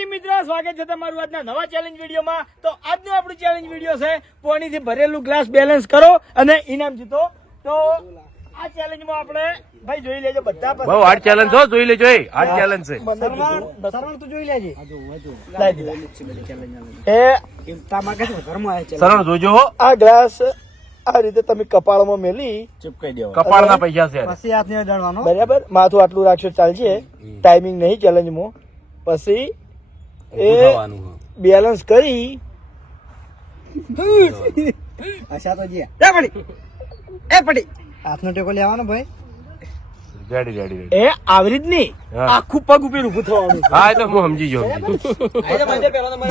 માતાજી મિત્રો, સ્વાગત છે તમારું આજના નવા ચેલેન્જ વિડીયોમાં। તો આજનો આપણું ચેલેન્જ વિડીયો છે પાણીથી ભરેલું ગ્લાસ બેલેન્સ કરો અને ઇનામ જીતો। તો આ ચેલેન્જમાં આપણે ભાઈ જોઈ લેજો બધા બહુ હાર્ડ ચેલેન્જ હો, જોઈ લેજો હાર્ડ ચેલેન્જ છે। સરવણ તું જોઈ લેજે, સરવણ જોજો હો। આ ગ્લાસ આ રીતે તમે કપાળમાં મેલી ચૂપકાઈ દેવો, કપાળના પૈસા છે પછી હાથ ને અડાડવાનો બરાબર। માથું આટલું રાખશો ચાલશે, ટાઈમિંગ નહીં ચેલેન્જમાં। પછી એ બેલેન્સ કરી આશા તો જે એ પડી હાથનો ટેકો લેવાનો ભાઈ। રેડી રેડી રેડી એ આવરી જ નહીં, આખું પગ ઉપર ઊભું થવાનું। હા તો હું સમજી ગયો।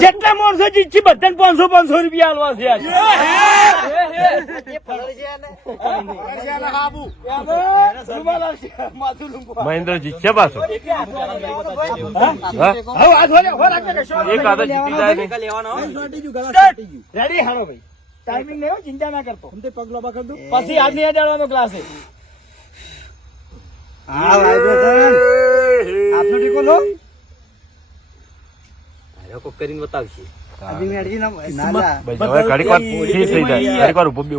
જેટલા માણસો જીતશે બધાને 500 રૂપિયા આલવા છે આજ। મહેન્દ્ર જીતશે પાછો, એક આદા જીતી જાય ને। રેડી હાલો ભાઈ, ટાઈમિંગ લેવો, ચિંતા ના કરતો। પગલો પકડ દો, પછી હાથ નહીં અડાડવાનો ગ્લાસ છે। આપનો ટેકો લો, કરીને બતાવશે।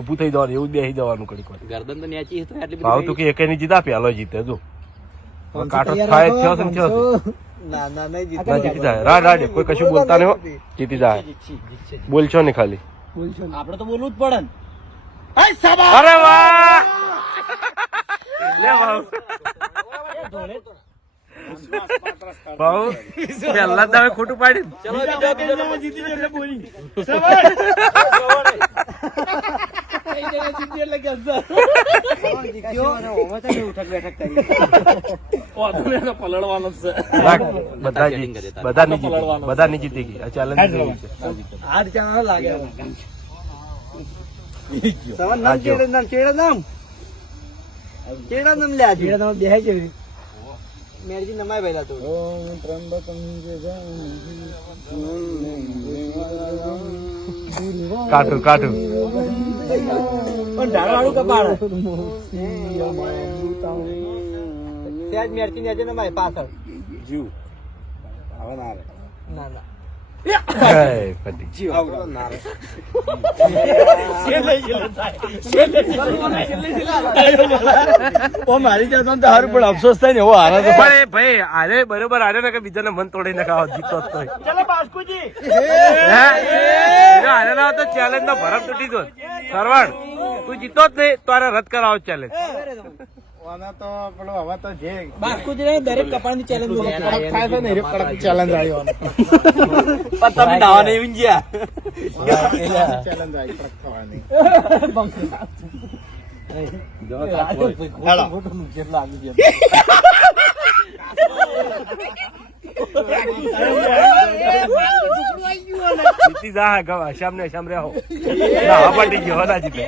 ઉભું થઈ જવાનું, એવું બેસી જવાનું। ગરદન તો નેચી તો એટલી ભાવ તું કે એક ની જીતા પેલો જીતે જો કાંટો થાય થયો છે ને થયો છે। ના નહીં જીતી જાય, રાડ કોઈ કશું બોલતા નહીં હો, જીતી જાય। બોલશો ને ખાલી, આપડે તો બોલવું જ પડે ને। અરે વાહ લે ભાવ પેલા તમે ખોટું પાડી બધા ની જીતી ગઈ આ ચેલેન્જ લાગે ચેડા નામ લે આજે નામ બેહાય છે મેરજી નમાય પહેલા તો કાઠું કાઠું પણ ઢાળવાળું કપાળ ત્યાં મેરજી ને નમાય પાછળ જીવ હવે ના આવે ના ના મારી જતો સારું પણ અફસોસ થાય ને એવો હારે તો ભાઈ હારે બરોબર હારે ને કે બીજાને મન તોડી નાખાવ જીતો હારે ના તો ચેલેન્જ નો ભરમ તૂટી ગયો। સરવણ તું જીતો જ નહીં તો રદ કરાવો ચેલેન્જ। દરેક કપાળ ની ચેલેન્જ ચેલેન્જ આવ્યો તમે નાવા નહીં ગયા જીતી જા સામને સામે રહો ના પાટી ગયો ના જીતે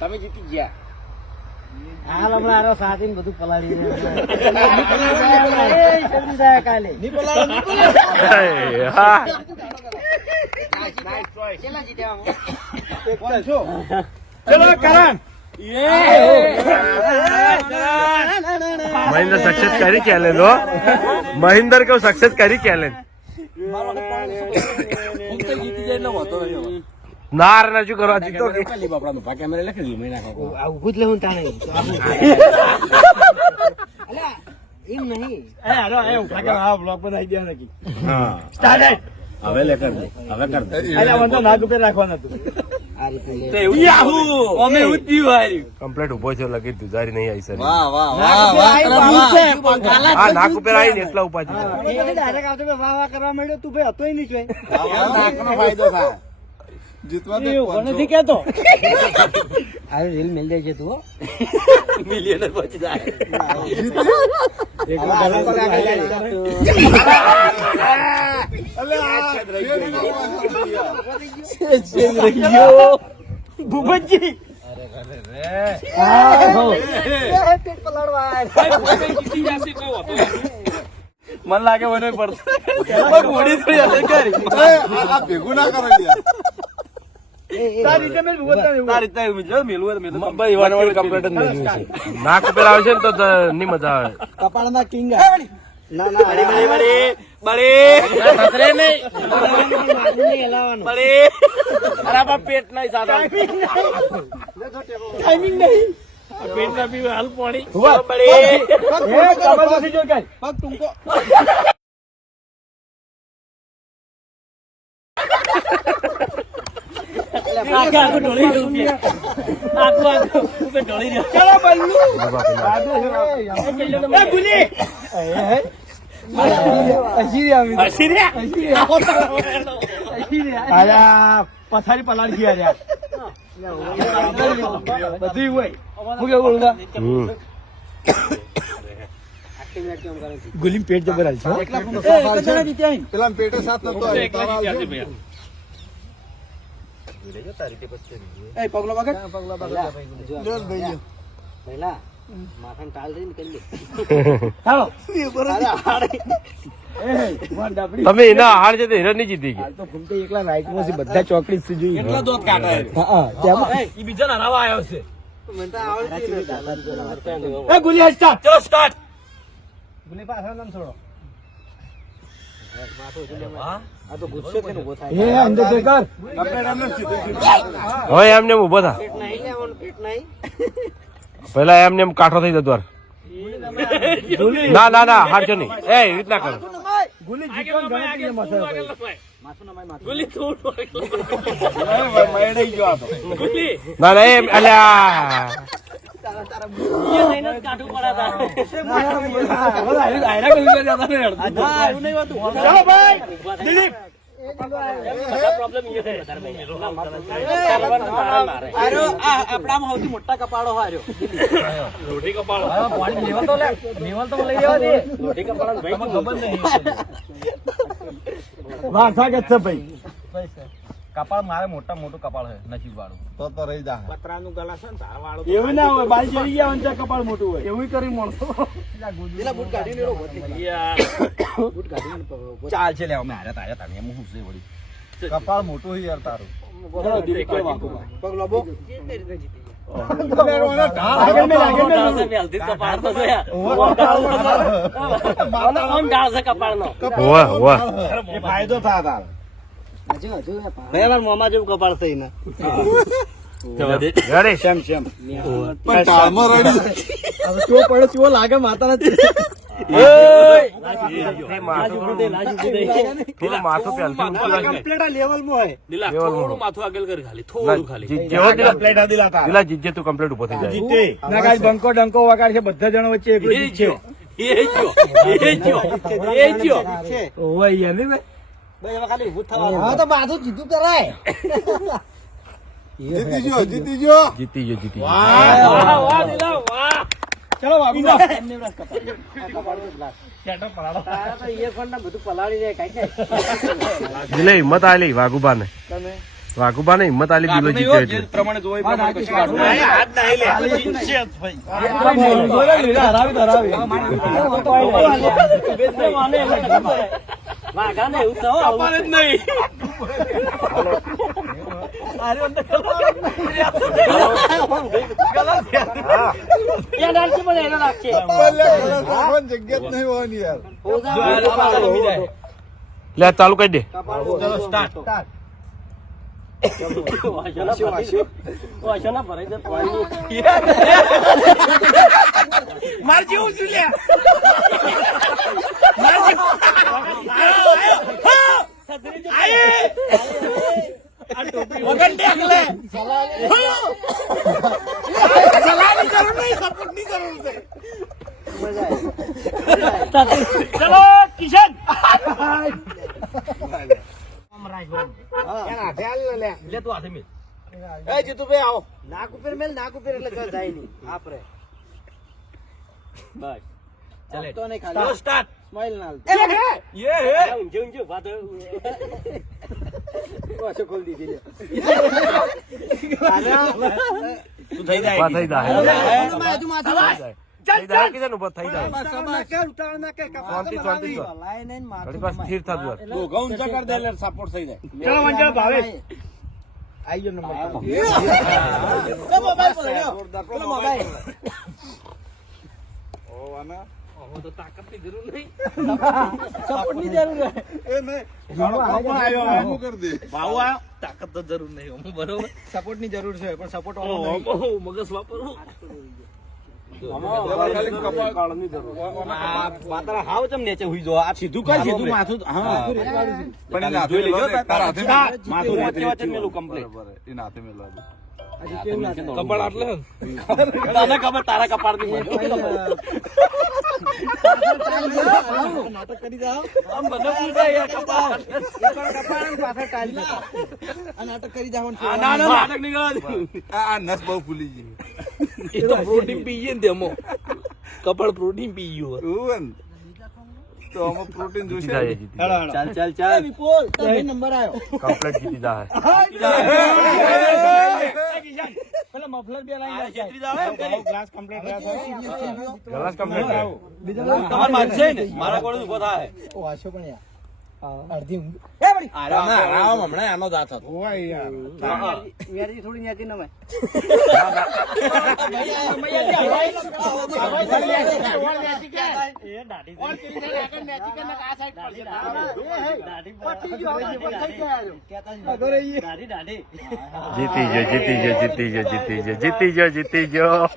તમે જીતી ગયા। હાલ હમણાં સાથી બધું પલાળી કાલે ચલો કરણ મહેન્દ્ર સક્સેસ કરી ચેલેન્જ હો, મહેન્દ્ર કેવું સક્સેસ કરી ચેલેન્જ। ના રે શું કરવા જીતો ઉભું જ લેવું તાણે એમ નહીં બ્લોક બનાવી દે નક્કી હવે લે કર દે હવે કર દે નાક ઉપર રાખવાનું હતું। કમ્પ્લેટ ઉભો છે, લગી દુધારી નહીં આવી સર। હા નાક ઉપર આવી ને એટલા ઉભા ડાયરેક્ટ આવતો વાહ કરવા માંડ્યો તું ભાઈ હતો નહીં જોઈ ફાયદો થાય જીતવા નથી કેતો આવી રીલ મિલ જાય છે તું મિલિયનર પહોંચી જાય ભૂપતજી મન લાગે મને પડતો ભેગું ના કરો તારી રીતે મેં બોલતા એવું. તારી રીતે એવું જો મેલું હોય તો મેલું. ભાઈ વાર કમ્પ્લીટ જ નહીં છે નાક ઉપર આવે છે ને તો નહીં મજા આવે કપાળના કિંગ ના ના બડી બડી બડી ખતરે નહીં બડી અરે બાપ પેટ નહીં સાદા ટાઈમિંગ નહીં. પેટ ના પીવે હાલ પાણી બળી. એ કમર નથી જોઈ કાંઈ. પગ ટૂંકો ચલો બલ્લુ. એ ગુલી. અલ્યા, પથારી પલાળી ગયા રહ્યા. બધું હોય. હું કેવું બોલું તા? ગુલીમ પેટ જબર હાલ છે. પેલા પેટે સાથ નતો એ પગલો બગડ પગલો બગડ જોર ભાઈ પહેલા માથાને ટાળ દઈને કરી દે હાલો. તમે એના હાર છે તો હિરણ નહીં જીતી હાલ તો ઘૂમતે એકલા રાઈટમાં છે, બધા ચોકડી થી જોઈએ. કેટલા દોત કાઢે હા, તેમાં. એ બીજા હરાવા આવ્યો છે મને તો આવડતી એ ગુલી હાલ સ્ટાર્ટ. ચલો સ્ટાર્ટ ગુને પાછળ નામ છોડો આ તો ગુસ્સો થઈને ઉભો થાય એ અંદર તે કર. હવે એમને એમ ઉભો થા પેટ નહીં લેવાનું પેટ નહીં પેલા એમને એમ કાઠો થઈ જતો વાર. ના ના ના હારજો નહીં એ એવી રીતના કરો ગુલી જીતવાનું ગણતરી એમાં છે ભાઈ. માથું નમાય માથું ના ના એ અલ્યા ચાલો ભાઈ. દિલીપ. આપણામાં સૌથી મોટા કપાળો હાર્યો વારસાગત છે ભાઈ. કપાળ મારે મોટા મોટું કપાળ છે નસીબ વાળું તો રહી જા પતરાનું ગલા છે ને ધાર વાળું એવું ના હોય, બાઈ જઈ ગયા હોય ને ત્યાં કપાળ મોટું હોય. એવું કરી મળતો. પેલા બૂટ કાઢીને એનો બૂટ કાઢીને ચાલ છે લેવા મેં હારે તારે તમે એમ હું છે વળી કપાળ મોટું છે યાર તારું પગ લોબો ફાયદો થાય તાર મોમાં જેવું કપાળ થઈ ને લાગે માતા નથી માથું કમ્પ્લીટ આ લેવલમાં હોય દિલા જીજે તું કમ્પ્લીટ ઉભો થઈ જાય ના કાંઈ બંકો ડંકો વગાડ છે, બધા જણો વચ્ચે એકલો જીત છે. ઓય યાર નહીં ભાઈ. ખાલી ઊભું થવાનું હા તો બાજુ જીતું કરાય જીતી ગયો ચલો વાગુબા. દિલે હિંમત આલી વાઘુબા ને હિંમત આલી દિલો જીતે છે પ્રમાણે જોઈ હરાવી તો હરાવી. જગ્યા નહીં હોવાની યાર લે ચાલુ કરી દે ચલો સ્ટાર્ટ માર જેવું છું લે. ચલો કિશન. લે તું હાથે મિલ એ જીતુભાઈ આવો નાક ઉપર મેલ નાક ઉપર એટલે કઈ જાય નહીં આપરે બસ ચાલે તો નહીં ખાલી સ્ટાર્ટ સ્માઈલ નાલ પાછો ખોલ દીધી લે તું થઈ જાય થઈ જાય કીધું ઉપર થઈ જાય સ્થિર થતું ચલો મંજળ ભાવેશ. આઈ ગયો નંબર. મોબાઈલ પડ્યો. પેલો મોબાઈલ. સપોર્ટની જરૂર હે. એ નહીં ગાળો પણ આવ્યો હવે શું કરી દે ભાવ આવ્યો. તાકાત તો જરૂર નહીં હું બરોબર. સપોર્ટની જરૂર છે પણ સપોર્ટ મગજ વાપરવું. ખાલી કપાળ માતારા હાવ ચમ નીચે હુઈ જો. આ સીધું કર સીધું માથું. હા પણ એને હાથે જોઈ લેજો. મેલો, તારા હાથે મેલો. માથું વચ્ચે વચ્ચે મેલું complete. બરાબર, એને હાથે મેલવા દે. કપાળ આટલે તને ખબર તારા કપાળ ની નાટક કરી જાઓ. આમ બધો પૂછાય યાર કપાળ. આ નાટક કરી જાઓ. ના નાટક નહીં કરવા દે. આ નસ બહુ ફૂલી ગઈ એ તો પ્રોટીન પીએ ને તેમાં કપાળ પ્રોટીન પી ગયું. એવું ને? તો આમાં પ્રોટીન જોશે જીતી જાય, જીતી જાય. ચાલ વિપુલ તારો નંબર આવ્યો. કમ્પ્લીટ જીતી જાય. પેલા મફલર બે લાઈન છેતરી જાવ એમ કરી. ગ્લાસ કમ્પ્લીટ રહ્યા છે. ગ્લાસ કમ્પ્લીટ થાય. તમારે માનશે ને મારા કોડે ઉભો થાય. ઓ આશો પણ યાર અડધી ઊંઘ. આરામ હમણાં આનો દાંત હતો. ઓય યાર. મેરી થોડી ન્યાતી ન મેં. જીતી ગયો, જીતી ગયો, જીતી ગયો, જીતી ગયો, જીતી ગયો, જીતી ગયો.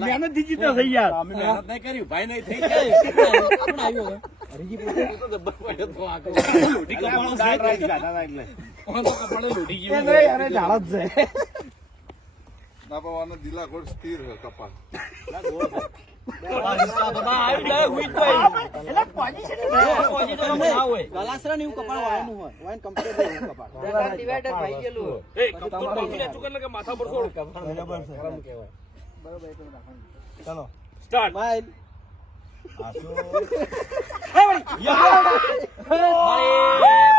મહેનત થી જીતો થઈ યાર. અમે મહેનત નહીં કરી ભાઈ નહીં થઈ જાય. પણ આવ્યો હવે. તો જબ્બર પડ્યો તો આગળ. લોઢી કપાળો છે. ઓન તો કપાળે લોઢી એ ગયું. નહીં, અને ઝાડ જ છે. ના પણ દિલા ગોળ સ્થિર હે કપાળ આવી જાય હુઈ જ જાય. એટલે પોઝિશન પોઝિશન ના હોય. ગલાસરા ને એવું કપાળ વાળનું હોય. વાઈન કમ્પ્લીટ હોય એવું કપાળ. ડિવાઈડર ભાઈ ગયેલું. એ કપૂર બાકી લે ચુકન કે માથા પર છોડ. બરાબર છે. બરાબર કહેવાય. બરાબર એટલું રાખવાનું. ચાલો સ્ટાર્ટ. બાય.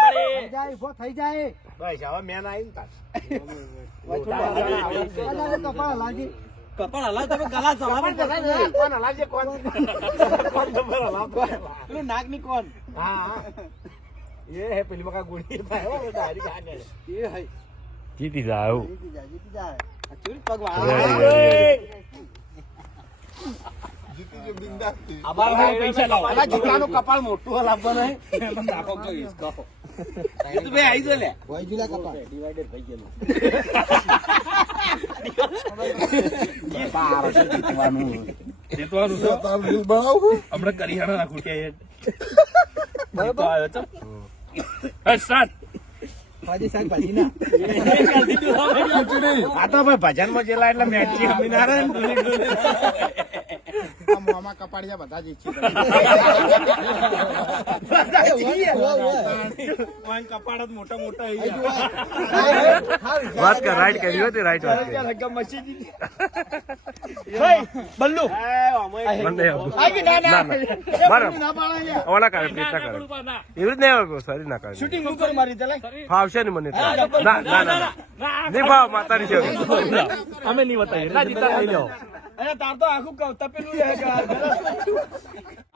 મારે જાય ઉભો થઈ જાય. બસ હવે મેન આવી ને તાર. કપાળ લાગી. કપાળ હલાવ તમે ગલા ચલાવો. કોણ હલાવજે કોણ? કોણ નંબર હલાવ? પેલું નાક ની કોણ? હા એ હે પેલી મકા ગુડી થાય હો ડાયરી ખાને. એ હઈ. જીતી જાય આવું. જીતી જાય, જીતી જાય. આ ચૂરી પગ રેડી, વાળા. રેડી, જીતી જો બિંદાસ થી આભાર ભાઈ પૈસા લાવો. આલા જીતાનું કપાળ મોટું હલાવવા નહીં. એમ નાખો કહીશ કહો. એ તો બે આવી જો લે. હોય જુલા કપાળ. ડિવાઈડર થઈ ગયેલું. જીતવાનું છે. તાર રીલ બનાવું હમણાં કરિયાણા ના ખૂટ્યા બરાબર આવ્યો છો. હા સ્ટાર્ટ. ભાજી શાકભાજી ના. આ તો ભાઈ ભજનમાં જેલા એટલે મેચી હમી ના રહે ને. મોમાં કપાળિયા બધા જ ઈચ્છી. કપાળ જ મોટા મોટા વાત કર, રાઈટ કરી હતી, રાઈટ વાત કરી. બલ્લુ મને એવું. આઈ ના ના, ના ના. બરાબર. ના પાડે છે. ઓલા કરે પ્લીઝ ના કરે એવી જ નહીં સરી ના કરે શૂટિંગ નું કર મારી ચાલે. ફાવશે ને મને તો. ના ના ના નહીં ભાવ માતાની છે અમે નહીં બતાવીએ ના જીતા લઈ લો. અરે તાર તો આખું તપેલું રહે કે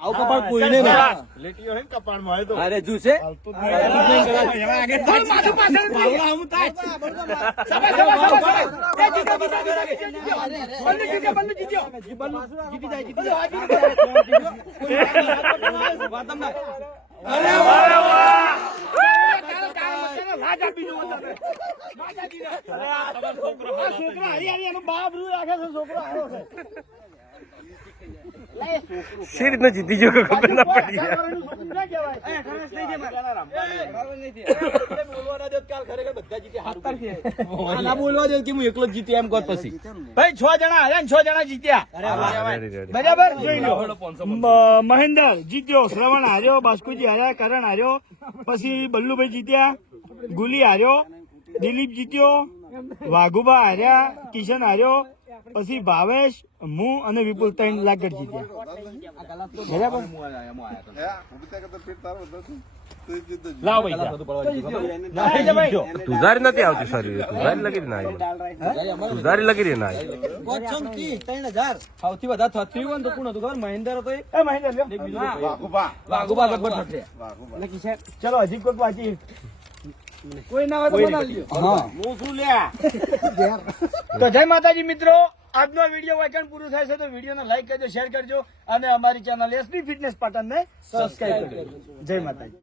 આવું કપાળ કોઈને ના. લેટીઓ હે ને કપાળમાં હોય તો અરે જુ છે. શી રીતના જીતી ગયો ખબર ના પડી યાર. બોલવા દે કે હું એકલો જ જીતી એમ કહો પછી. ભાઈ 6 જણા હાર્યા ને 6 જણા જીત્યા. Ready, ready. બરાબર જોઈ લો. મહેન્દ્ર જીત્યો, શ્રવણ હાર્યો, બાસ્કુજી હાર્યા, કરણ હાર્યો, પછી બલ્લુભાઈ જીત્યા, ગુલી હાર્યો, દિલીપ જીત્યો, વાઘુબા હાર્યા, કિશન હાર્યો, પછી ભાવેશ, હું અને વિપુલ 3 લાખ જીત્યા. બરાબર હે ઉભી કરતા પેટ તારો હતો તો જીત જ લાવ પૈસા. તુજારી નથી આવતી સારી તુજારી લગી ના આવી તુજારી લગી રહી ના આવી. 3000 સૌથી વધારે થતી હોય ને તો કોણ હતું ખબર? મહેન્દ્ર હતો. એ મહેન્દ્ર લ્યો. વાઘુબા વાઘુબા લગભગ થશે. વાઘુબા એટલે કિશન ચલો હજી કોઈ બાકી કોઈ ના હોય તો બનાવી લ્યો. હા હું શું લ્યા તો જય માતાજી મિત્રો, આજનો વિડીયો વાયકણ પૂરું થાય છે તો વિડીયોને લાઈક કરજો, શેર કરજો અને અમારી ચેનલ એસબી ફિટનેસ પાટણને સબસ્ક્રાઇબ કરજો. જય માતાજી.